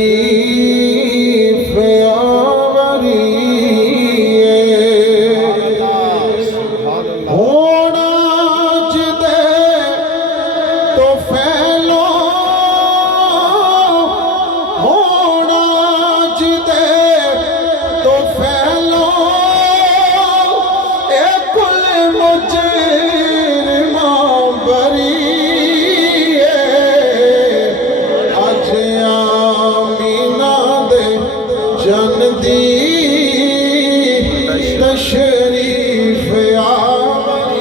تشریف آوری ہونا جدے تو پھیلو ہونا جدے تو پھیلو اے کل مجرماں بری تشریف آوری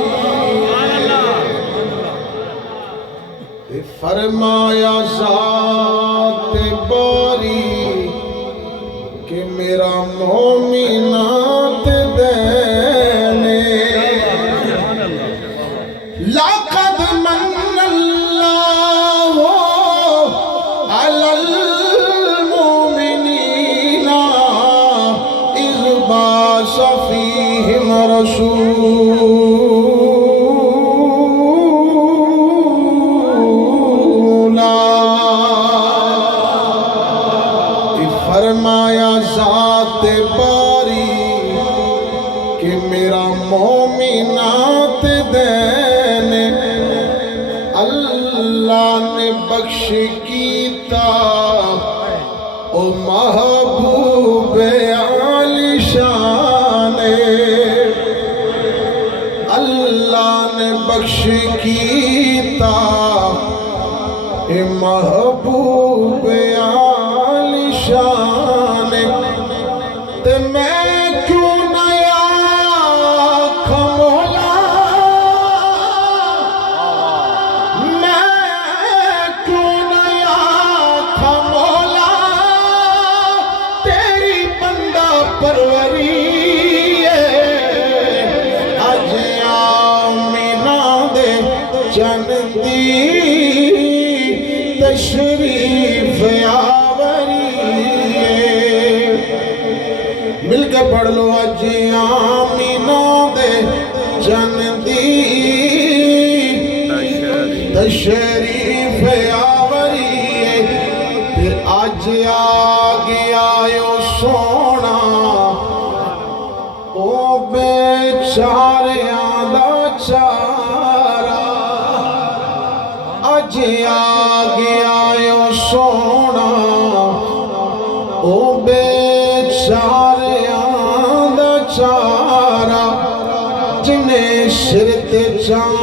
فرمایا ذات باری کہ میرا مومنات دینے لقد من اللہ علی المؤمنین اذ بعث فیہم رسولا فرمایا ذات باری کہ میرا مومنات دین اللہ نے بخش کیتا او محبوب عالی شان اللہ نے بخش کیتا اے محبوب عالی شان تے میں کیوں نہ آکھاں مولا میں کیوں نہ آکھاں مولا تیری بندہ پروری اج آمینہ دے جن دی تشریف آوری مل کے پڑھ لو اج آمینہ دے جن دی تشریف آوری پھر اج آ گیا یو سونا او بیچاریاں دا چارہ اج آ گیا یو سونا او بیچاریاں دا چارہ جنہیں سر تے چانا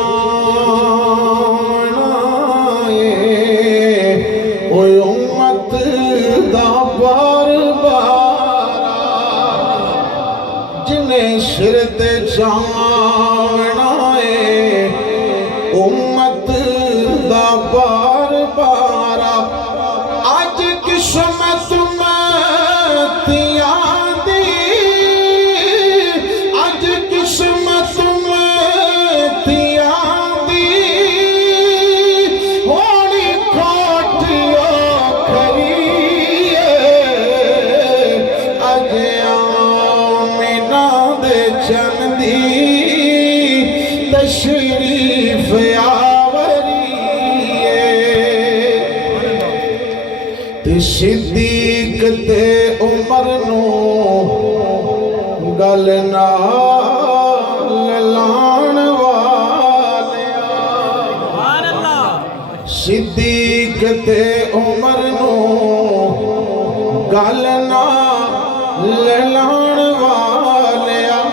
اوے امت دا بار بارا جنہیں سر تے چانا امت دا بار بارا آج قسمت متیاں دی آج قسمت متیاں دی ہونی کھوٹیو کھری اج آمینہ دے جن دی تشریف آوری تے صدیق تے عمر نو گل نال لان والیاں صدیق تے عمر نو گل نال لان والیاں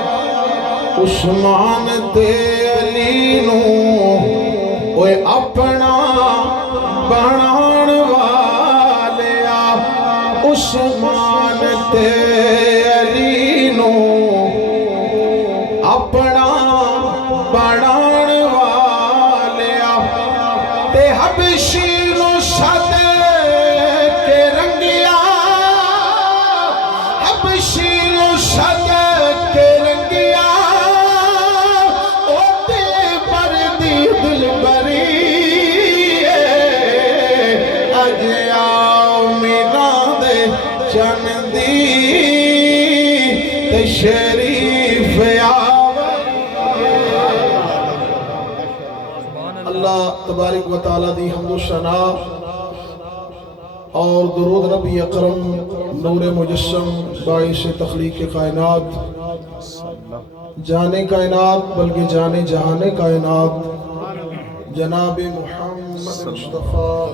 عثمان تے علی نو اوے اپنا بنان والیا عثمان تے علی نو اپنا بنان والیا تے حبشی نو سد کے رنگیا حبشی نو سد کے رنگیا جن دی تشریف آوری اللہ تبارک و تعالی دی حمد و ثنا اور درود نبی اکرم نور مجسم باعث تخلیق کائنات جانے کائنات بلکہ جانے جہانے کائنات جناب محمد مصطفیٰ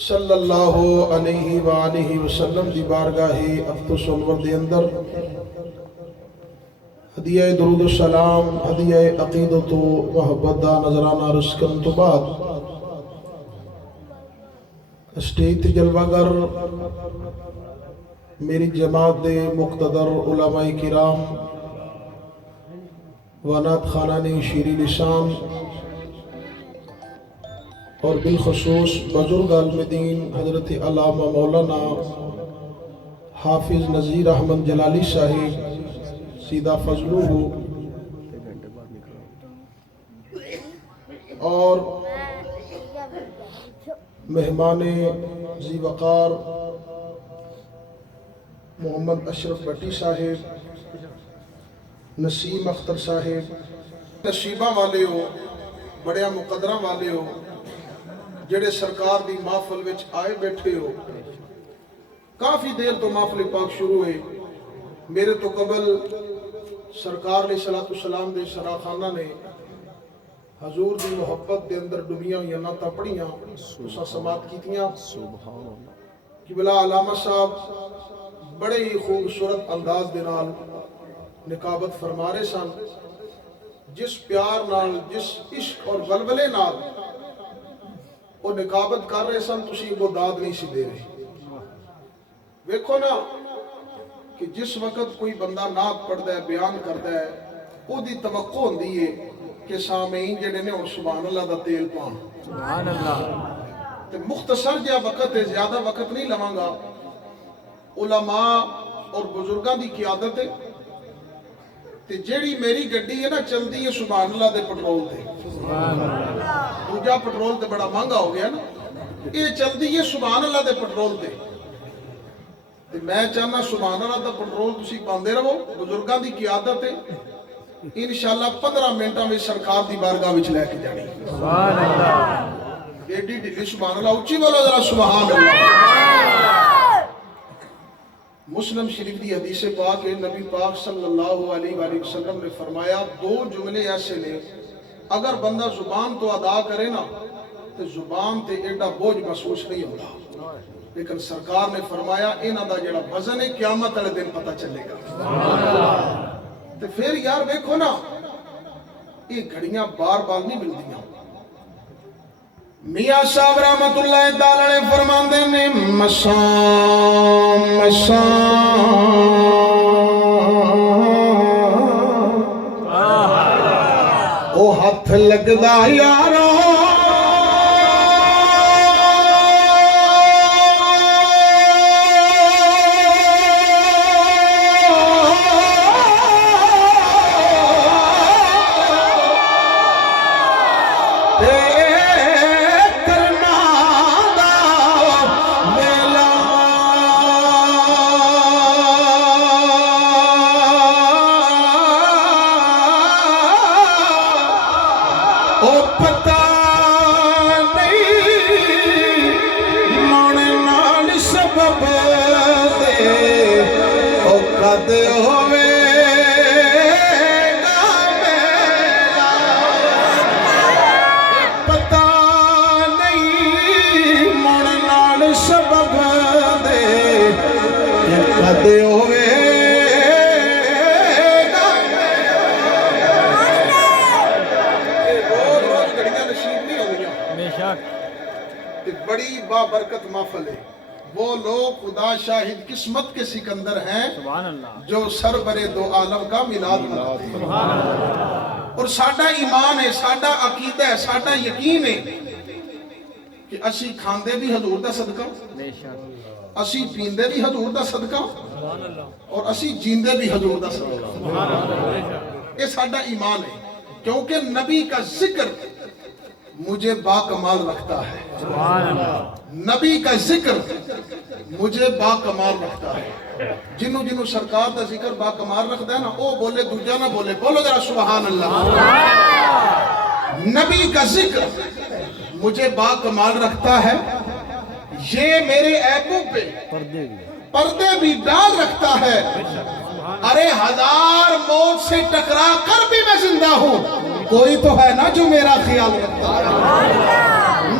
صلی اللہ علیہ وآلہ وسلم دی بارگاہ اقدس الورد اندر ہدیہ درود و سلام ہدیہ عقیدت و محبت دا نظرانہ رسکن تو بعد اسٹیج جلوہ گر میری جماعت دے مقتدر علماء کرام ونات خانانی شیری لسان اور بالخصوص بزرگ علم دین حضرت علامہ مولانا حافظ نذیر احمد جلالی صاحب سیدہ فضلو اور مہمان ذی وقار محمد اشرف بٹی صاحب نسیم اختر صاحب نصیبہ والے ہو بڑیا مقدرہ والے ہو جڑے سرکار دی محفل وچ آئے بیٹھے ہو کافی دیر تو محفل پاک شروع ہے میرے تو قبل سرکار علیہ السلام دے سراخانہ نے حضور دی محبت دے اندر ڈبیاں یا نعتاں پڑھیاں اساں سماعت کیتیاں قبلہ علامہ صاحب بڑے ہی خوبصورت انداز دے نال نکابت فرما رہے سن جس پیار نال جس عشق اور ولولے نال وہ نکابت کر رہے سن تسی وہ داد نہیں سی دے رہے ویکھو نا کہ جس وقت کوئی بندہ نعت پڑھدا ہے بیان کردا ہے او دی توقع ہوندی ہے کہ سامعین جڑے نے سبحان اللہ دا تیل پان سبحان اللہ تے مختصر جہا وقت ہے زیادہ وقت نہیں لواں گا علماء اور بزرگاں دی قیادت ہے تے جیڑی میری گڈی ہے نا چلدی ہے سبحان اللہ دے پٹرول تے سبحان اللہ دوجا پٹرول تے بڑا مہنگا ہو گیا نا یہ چلدی ہے سبحان اللہ دے پٹرول تے تے میں چاہنا سبحان اللہ دا پٹرول تسی پاندے رہو بزرگاں دی قیادت ہے انشاءاللہ 15 منٹاں میں سرکار دی بارگاہ وچ لے کے جانی سبحان اللہ ایڈی ڈلی سبحان اللہ اونچی بولو ذرا سبحان اللہ مسلم شریف دی حدیث پاک ہے نبی پاک صلی اللہ علیہ وآلہ وسلم نے فرمایا دو جملے ایسے نے اگر بندہ زبان تو ادا کرے نا تو زبان تے ایڈا بوجھ محسوس نہیں ہوتا لیکن سرکار نے فرمایا انہاں دا جڑا وزن ہے قیامت والے دن پتہ چلے گا تو پھر یار دیکھو نا یہ گھڑیاں بار بار نہیں ملدیاں میاں صاحب رحمت اللہ تعالی فرماندے نے مسام او ہاتھ لگدا یارو بڑی بابرکت محفل ہے وہ لوگ خدا شاہد قسمت کے سکندر ہیں جو سربر دو عالم کا میلاد مناتے ہیں اور ساڈا ایمان ہے ساڈا عقیدہ ہے ساڈا یقین ہے کہ اسی کھاندے بھی حضور دا صدقہ اسی پیندے بھی حضور دا صدقہ اور اسی جیندے بھی حضور دا صدقہ یہ ساڈا ایمان ہے کیونکہ نبی کا ذکر مجھے باکمال رکھتا ہے نبی کا ذکر مجھے باکمال رکھتا ہے جنہوں جنہوں سرکار دا ذکر باکمال رکھتا ہے نا او بولے دوجہ نہ بولے بولو ذرا سبحان اللہ نبی کا ذکر مجھے باکمال رکھتا ہے، یہ میرے عیبوں پہ پردے بھی ڈال رکھتا ہے۔ ارے ہزار موت سے ٹکرا کر بھی میں زندہ ہوں، کوئی تو ہے نا جو میرا خیال رکھتا ہے۔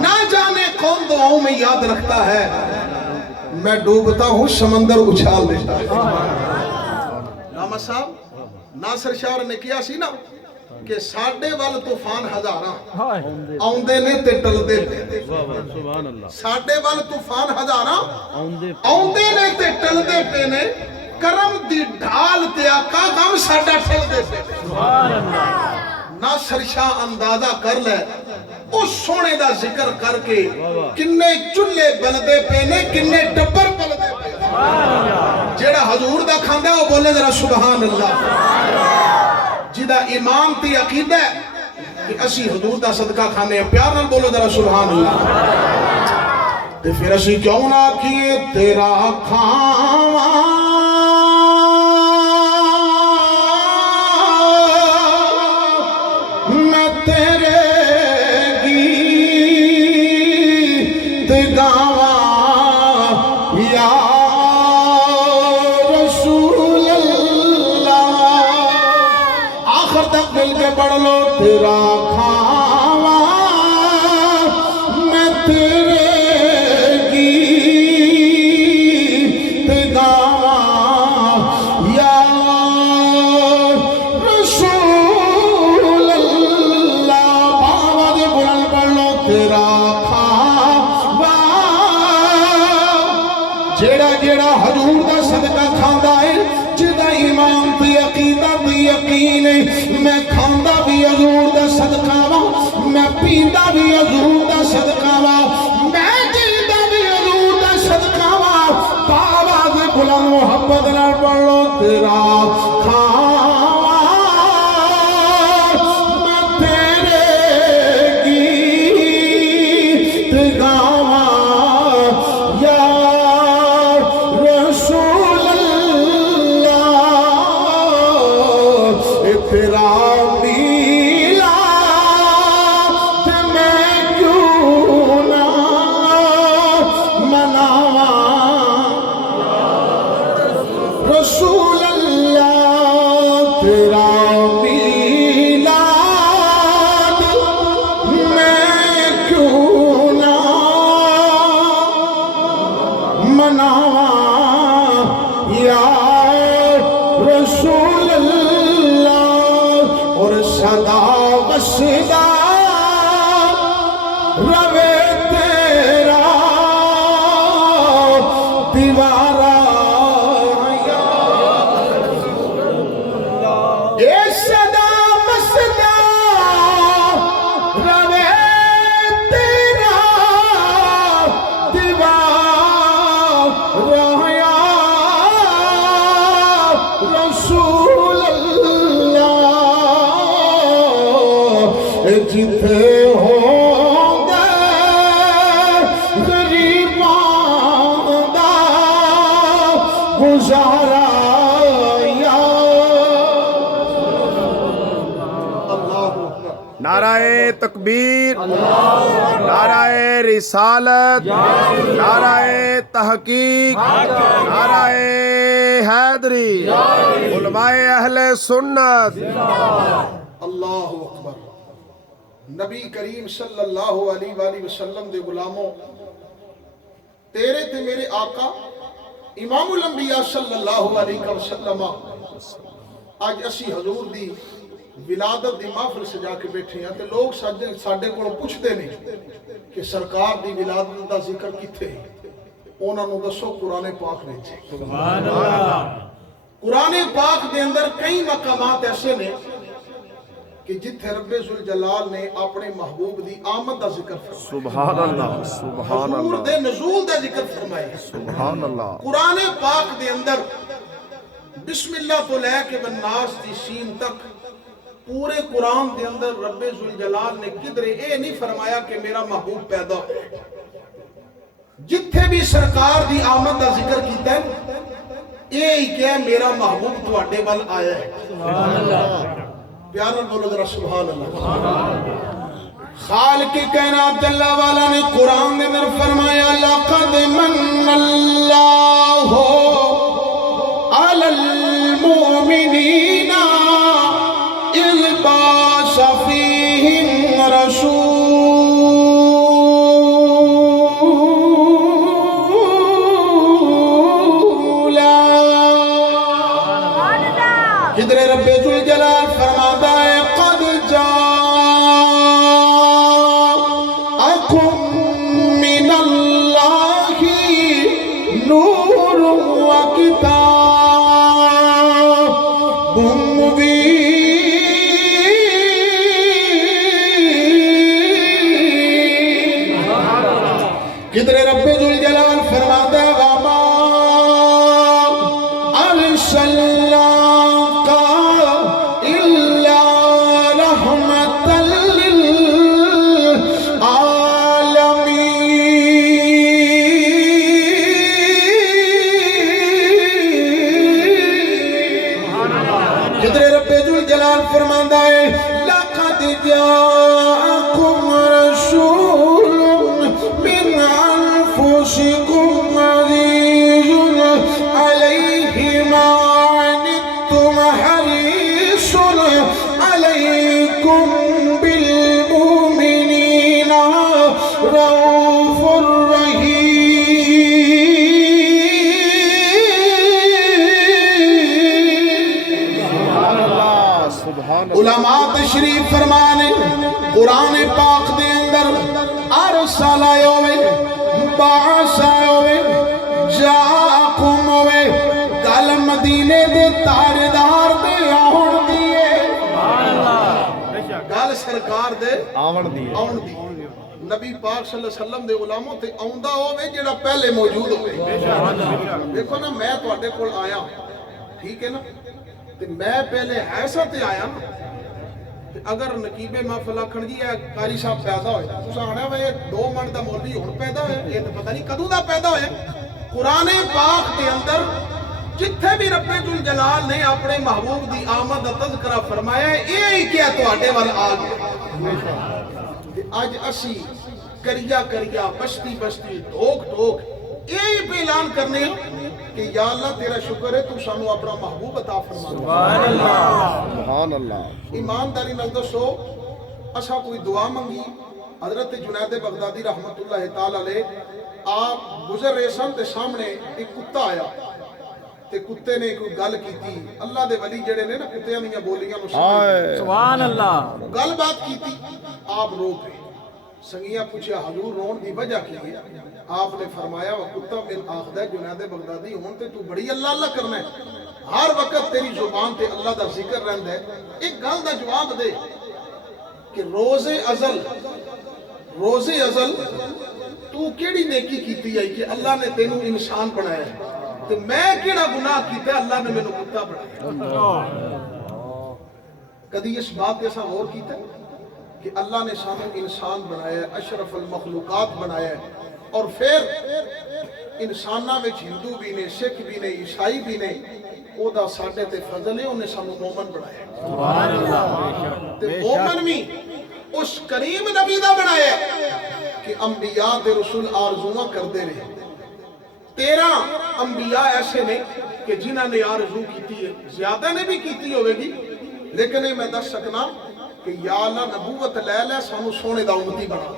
نہ جانے کون دعاؤں میں یاد رکھتا ہے، میں ڈوبتا ہوں سمندر اچھال دیتا ہے۔ راما صاحب ناصر شاہ نے کیا سی نا کہ ساڑھے وال طوفان ہزاراں آؤندے نے تے ٹل دے پے، ساڑھے وال طوفان ہزاراں آؤندے نے تے ٹل دے پے نے، کرم دی ڈھال تے آقا غم ساڑھا ٹل دے پے۔ ناصر شاہ اندازہ کر لے اس سونے دا ذکر کر کے کنے چلے بلدے پے نے، کنے ٹبر بلدے پے، جیڑا حضور دا کھاندہ وہ بولے ذرا سبحان اللہ۔ جدہ ایمان تی عقیدہ ہے کہ اسی حضور دا صدقہ کھانے ہیں، پیار نال بولو ذرا سبحان اللہ۔ تے پھر اسی کیوں نہ کیے تیرا کھاواں، میں تیرے گیت گاواں یا رسول اللہ۔ آخر تک مل کے پڑھ لو، تیرا کھاواں میں تیرے گیت گاواں یا رسول اللہ۔ آواز بلند پڑھ لو، تیرا کھاواں جیڑا جیڑا حضور دا صدقہ کھاندا ہے، جدا ایمان تے عقیدہ تے یقین ہے، میں کھاندا بھی حضور دا صدقہ وا، میں پیندا بھی حضور دا صدقہ وا، میں جیندا بھی حضور دا صدقہ وا۔ آواز بلند محبت نال پڑھ لو، تیرا کھاواں میں تیرے گیت گاواں یا رسول اللہ۔ تیرا میلاد میں کیوں نہ مناواں، رسول اللہ۔ تیرا میلاد میں کیوں نہ مناواں یا رسول اللہ۔ اور صدا وصدا روے تیرا دیوارا یا اے صدا وصدا روے تیرا دیوارا یا رسول اللہ۔ جتھے ہوں گے غریباں دا گزارا یا نعرہ تکبیر، نعرہ رسالت، نعرہ تحقیق، نعرہ حیدری، علماء اہل سنت۔ اللہ اکبر۔ نبی کریم صلی اللہ علیہ وآلہ وسلم دے غلاموں، تیرے تے میرے آقا امام الانبیاء صلی اللہ علیہ وسلم آج اسی حضور دی ولادت دی محفل سجا کے بیٹھے ہیں، تے لوگ ساڈے کو پوچھتے نہیں کہ سرکار دی ولادت دا ذکر کتھے ہے؟ انہاں نوں دسو قرآن پاک وچ۔ سبحان اللہ۔ قرآن پاک دے اندر کئی مقامات ایسے نے کہ جتھے رب ذوالجلال نے اپنے محبوب دی آمد دا ذکر فرمایا، سبحان اللہ، سبحان حضور اللہ، دے نزول دا ذکر فرمایا۔ سبحان اللہ۔ قرآن پاک دے اندر بسم اللہ تو لے کے والناس دی سین تک پورے قرآن دے اندر رب ذوالجلال نے کدھرے اے نہیں فرمایا کہ میرا محبوب پیدا ہو۔ جتھے بھی سرکار دی آمد دا ذکر کیتا ہے، اے ہی کہ میرا محبوب تواڈے وال آیا ہے۔ سبحان اللہ۔ پیارا بولو ذرا سبحان اللہ۔ خالق کائنات اللہ والا نے قرآن میں اندر فرمایا لقد من اللہ علی المؤمنین اذ بعث فیہم رسولا جدر رب ذوالجلال فرماتا ہے قد جاءکم من اللہ نور و کتاب مبین کدر رب ذوالجلال فرماتا ہے وما ارسلناک الا رحمتا للعالمین جدر رب ذوالجلال فرماتا ہے لقد جاءکم رسول من انفسکم عزیز علیہ ما عنتم حریص علیکم بالمؤمنین رؤوف رحیم علماء تشریف فرمانے قرآن پاک دے اندر ارسل آئے ہوئے باعث آئے ہوئے جاکم ہوئے گل مدینے دے تاردار دے آن دیئے گل سرکار دے آن دیئے نبی پاک صلی اللہ علیہ وسلم دے غلاموں تے آندہ ہوئے جڑا پہلے موجود ہوئے دیکھو نا میں تو اڈے کول آیا ٹھیک ہے نا تے میں پہلے ایسا تے آیا نا اگر نقیب محفل آکھن جی ہے قاری صاحب پیدا ہوئے تو آنا ہے 2 من دا مولوی ہن پیدا ہوئے یہ تو پتہ نہیں کدوں دا پیدا ہوئے قرآن پاک دے اندر جتھے بھی رب ذوالجلال نے اپنے محبوب دی آمد دا تذکرہ فرمایا ہے یہی کیا تو آٹے والا آ گیا آج اسی کریا کریا بستی بستی ٹھوک ٹھوک یہی پہ اعلان کرنے کہ یا اللہ تیرا شکر ہے تو سانو اپنا محبوب عطا فرما سبحان اللہ سبحان اللہ ایمانداری نال دسو اسا کوئی دعا منگی حضرت جنید بغدادی رحمت اللہ تعالی علیہ آپ گزر رہے سن تے سامنے ایک کتا آیا تے کتے نے کوئی گل کیتی اللہ دے ولی جڑے نے نا کتیاں دیاں بولیاں نو سبحان اللہ گل بات کیتی آپ رو پے سنگیاں پوچھیا حضور رون دی وجہ کی ہے آپ نے فرمایا وہ کتا من آخدہ جنید بغدادی ہون تے تو بڑی اللہ اللہ کرنا ہے ہر وقت تیری زبان تے اللہ دا ذکر رہند ہے ایک گل دا جواب دے کہ روز ازل تو کیڑی نیکی کیتی ہے کہ اللہ نے تینوں انسان بنایا ہے تو میں کیڑا گناہ کیتا ہے اللہ نے میں نے کتا بنایا کدی اس بات جیسا غور کیتا ہے کہ اللہ نے سانو انسان بنایا ہے اشرف المخلوقات بنایا ہے اور پھر انسانہ میں ہندو بھی نے سکھ بھی نے عیسائی بھی نے او دا ساڈے تے فضل ہے انہیں سانو مومن بنایا ہے سبحان اللہ تے مومن بھی اس کریم نبی دا بنایا ہے کہ انبیاء دے رسول آرزواں کر دے رہے 13 انبیاء ایسے نے کہ جنہاں نے آرزو کیتی ہے زیادہ نے بھی کیتی ہوئے گی لیکن میں دس سکنا کہ یا اللہ نبوت لے لے سانو سونے دا امتی بنا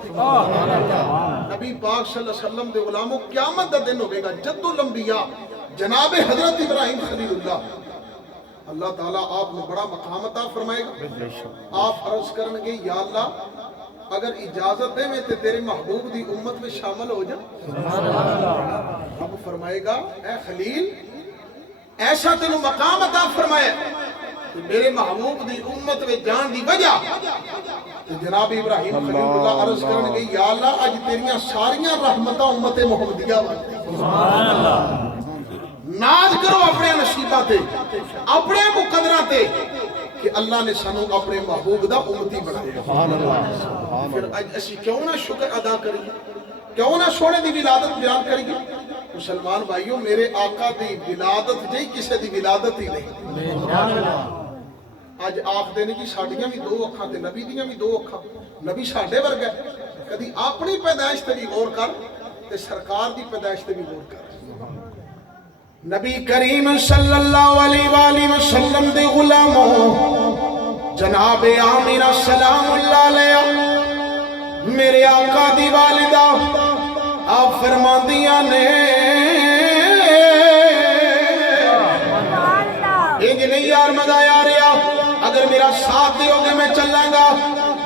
نبی پاک صلی اللہ علیہ وسلم دے غلاموں قیامت دا دن ہوئے گا جد الانبیاء جناب حضرت ابراہیم خلیل اللہ تعالیٰ آپ نے بڑا مقام عطا فرمائے گا آپ عرض کرنگے یا اللہ اگر اجازت دے میں تیرے محبوب دی امت میں شامل ہو جا اب فرمائے گا اے خلیل ایسا تینوں مقام عطا فرمائے کہ میرے محبوب دی امت میں جان دی وجہ جناب ابراہیم خلیل اللہ عرض کرنگے یا اللہ آج تیریاں ساریاں رحمتہ امت محمدیہ سبحان اللہ ناز کرو اپنے نصیبہ تے اپنے مقدرہ تے کہ اللہ نے سانو اپنے محبوب دا امتی بنایا پھر آج اسی کیوں نہ شکر ادا کریے کیوں نہ سونے دی ولادت بیان کریے مسلمان بھائیوں میرے آقا دی ولادت جی کسے دی ولادت ہی نہیں اج آخدے نے کہ ساڈیاں بھی دو اکھاں تے نبی دیاں بھی دو اکھاں نبی ساڈے ورگا ہے کدی اپنی پیدائش تے بھی غور کر تے سرکار دی پیدائش تے بھی غور کر نبی کریم صلی اللہ علیہ وآلہ وسلم دے غلاموں جناب آمینہ سلام اللہ علیہ میرے آقا دی والدہ آپ فرماندیاں نے ایک نہیں یار مزہ آ رہا اگر میرا ساتھ دیو گے میں چلاں گا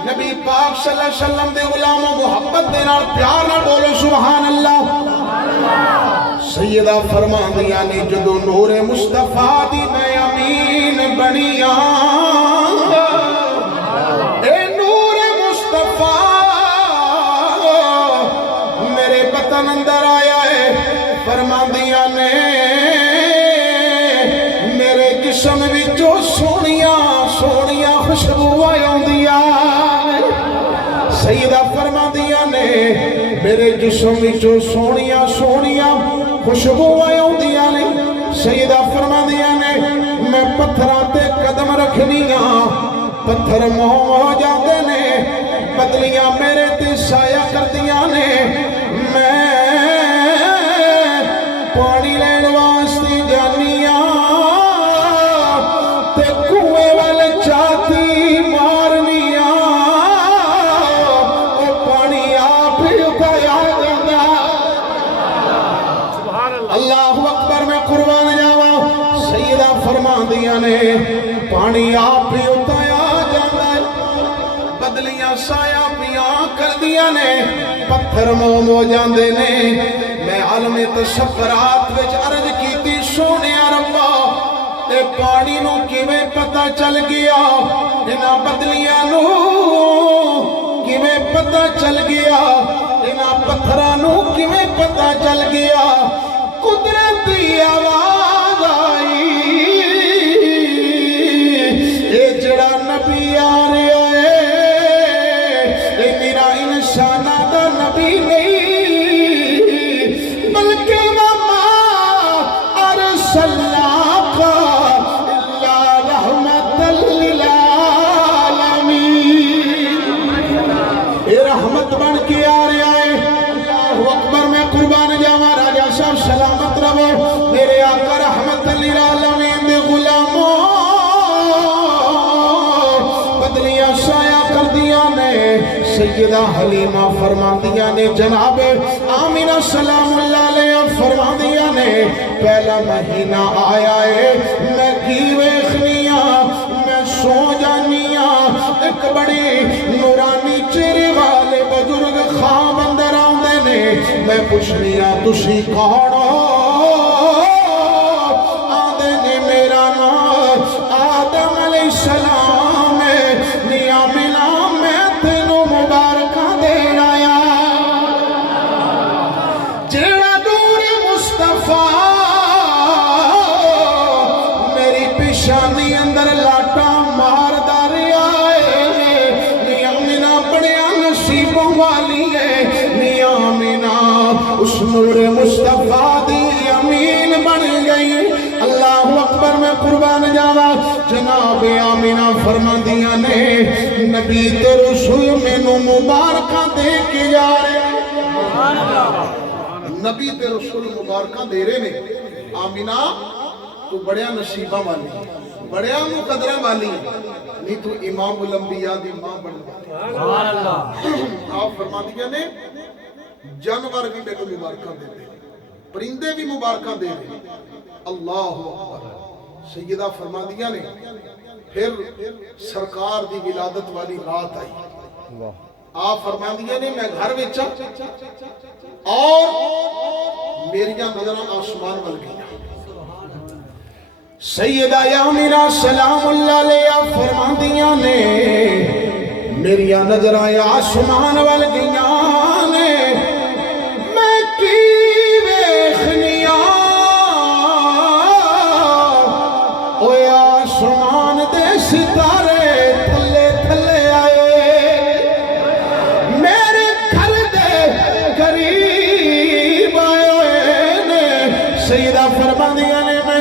نبی پاک صلی اللہ علیہ وسلم دے غلاموں محبت دے نال پیار نہ بولو سبحان اللہ سیدہ فرماندیاں نے جدو نور مصطفیٰ دی میں امین بنیاں اے نور مصطفیٰ میرے بطن اندر آیا ہے فرماندیاں نے میرے جسم وچوں سونیاں سونیاں خوشبو آیاں سیدہ فرماندیاں نے میرے جسم وچوں سونیاں سونیاں خوشبو آیاں نے سیدہ فرماندیاں نے میں پتھراں تے قدم رکھنیاں پتھر موہ ہو جاتے نے بدلیاں میرے تے سایہ کردیاں نے میں پانی لین واسطے جانیاں تے کنویں والے چاہتی مارنیاں او پانی آپ ہی اتایا جانا اللہ اکبر میں قربان جاواں سیدہ فرماندیاں نے پانی آپ ہی اتایا جانا بدلیاں سایہ پیاں کر دیا نے پتھر موم ہو جاندے نے میں عالم تشکرات وچ عرض کیتی سونے ربا اے پانی نو کیویں پتہ چل گیا انہاں بدلیاں نو کیویں پتہ چل گیا انہاں پتھراں نو کیویں پتہ چل گیا قدرت دی آواز آئی اے جڑا نبی آ رہا ہے اے میرا انسانہ دا نبی نہیں بلکہ وما ارسلناک الا رحمت للعالمین اے رحمت بن کے آ رہا ہے اللہ اکبر میں قربان جاواں راجہ صاحب سلامت رہو میرے آقا رحمت للعالمین دے غلاموں بدلیاں سایہ کر دیا نے سیدہ حلیمہ فرماندیاں نے جناب آمینہ سلام اللہ علیہ فرماندیاں نے پہلا مہینہ آیا ہے میں کی ویخنیاں میں سو جانیاں ایک بڑی نورانی چہرے والے بزرگ خواب اندر آندے نے میں پوچھنیاں تسی کون ہو آندے نے میرا نام آدم علیہ السلام ہے نیا ملا میں تینوں مبارکہ دین آیا جیڑا نور مصطفیٰ میری پیشانی اندر لاٹا مار داری آئے نیا ملا بڑیا نصیبوں والی ہے نیا ملا اس نور مصطفیٰ دی امین بن گئی اللہ اکبر میں قربان جاوا جناب آمینہ فرماندیاں نے نبی تے رسول مینوں مبارکاں دے کے جا رہے نبی تے رسول مبارکاں دے رہے نے آمینہ تو بڑیا نصیبہ والی بڑیا مقدرہ والی نہیں تو امام الانبیاء دی ماں بن سبحان اللہ آپ فرماندیاں نے جانور بھی میرے مبارکاں دے دے پرندے بھی مبارکاں دے دے اللہ اکبر سیدہ فرماندیاں نے پھر سرکار دی ولادت والی رات آئی آپ فرماندیاں نے میں گھر وچا اور میریاں نظریں آسمان ول گئی سیدہ آمینہ سلام اللہ علیہ فرماندیاں نے میریاں نظریں آسمان ول گئیاں نے میں کی ویخنیاں اوے آسمان دے ستارے تھلے تھلے آئے میرے گھر دے قریب آئے نے سیدہ فرماندیاں نے میں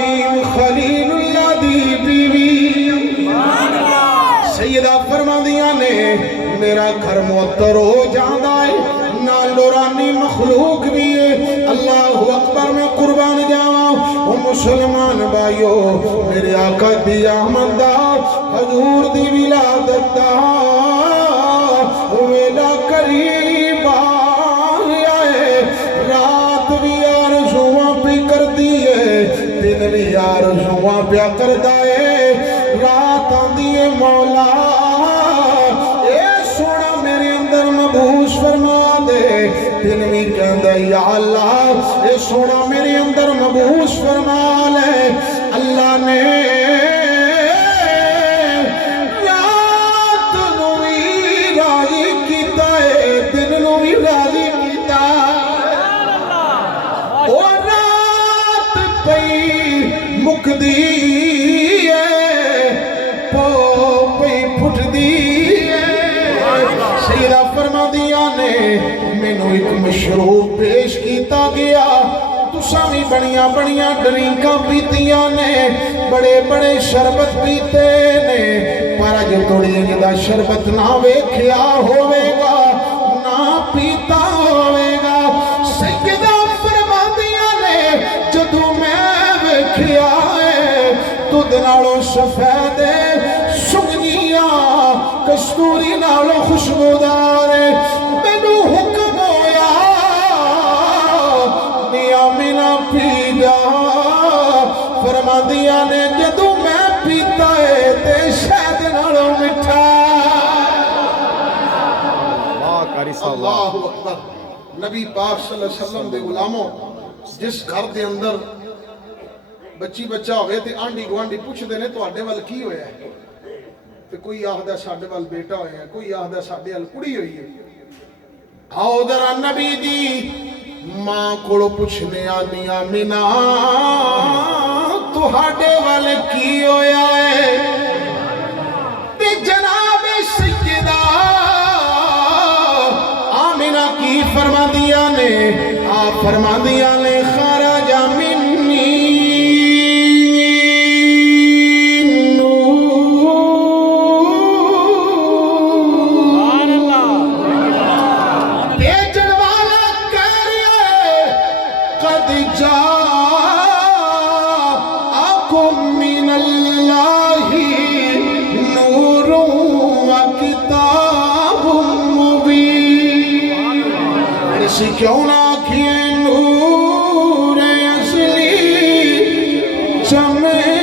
ابراہیم خلیل اللہ دی بیوی سیدہ فرماندیاں نے میرا گھر معطر ہو جاندہ ہے نا نورانی مخلوق بھی ہے اللہ اکبر میں قربان جاواں او مسلمان بھائیو میرے آقا دی آمد دا حضور دی ولادت دا ویلا قریب آئے رات بھی آرزواں پہ کر دیئے دن بھی آرزواں پہ کر دائے رات آندیے مولا اے سونا میرے اندر مبوس فرما دے دن بھی کہندہ یا اللہ اے سونا میرے اندر مبوس فرما لے اللہ نے مکدی ہے پوپی پھٹ دی ہے سیدہ فرماندیاں نے مینوں ایک مشروب پیش کیتا گیا تساں بھی بڑیاں بڑیاں ڈرنکاں پیتیاں نے بڑے بڑے شربت پیتے نے پر اج تھوڑی جدا شربت نہ ویکھیا ہوے گا نہ پیتا ہوے گا سیدہ فرماندیاں نے جدوں میں ویکھیا تُدھ نالو سفید سگنیاں کستوری نالو خوشبودار مینو حکم ہویا نیا مینا پی جا فرماندیاں نے جدو میں پیتا ہے تے شہد نالو مٹھا اللہ اکبر نبی پاک صلی اللہ علیہ وسلم دے غلاموں جس گھر دے اندر بچی بچہ ہوئے تے آنڈی گوانڈی پوچھ دینے تو آڈے وال کی ہویا ہے تے کوئی آہدہ ساڑھے وال بیٹا ہویا ہے کوئی آہدہ ساڑھے وال کڑی ہوئی ہے آؤ درہ نبی دی ماں کوڑو پوچھنے آنی آمینہ تو آڈے وال کی ہویا ہے تے جناب سیدہ آمینہ کی فرما دیا نے آپ فرما دیا نے خارج منی کیوں نہ کھیں نور اصلی چمے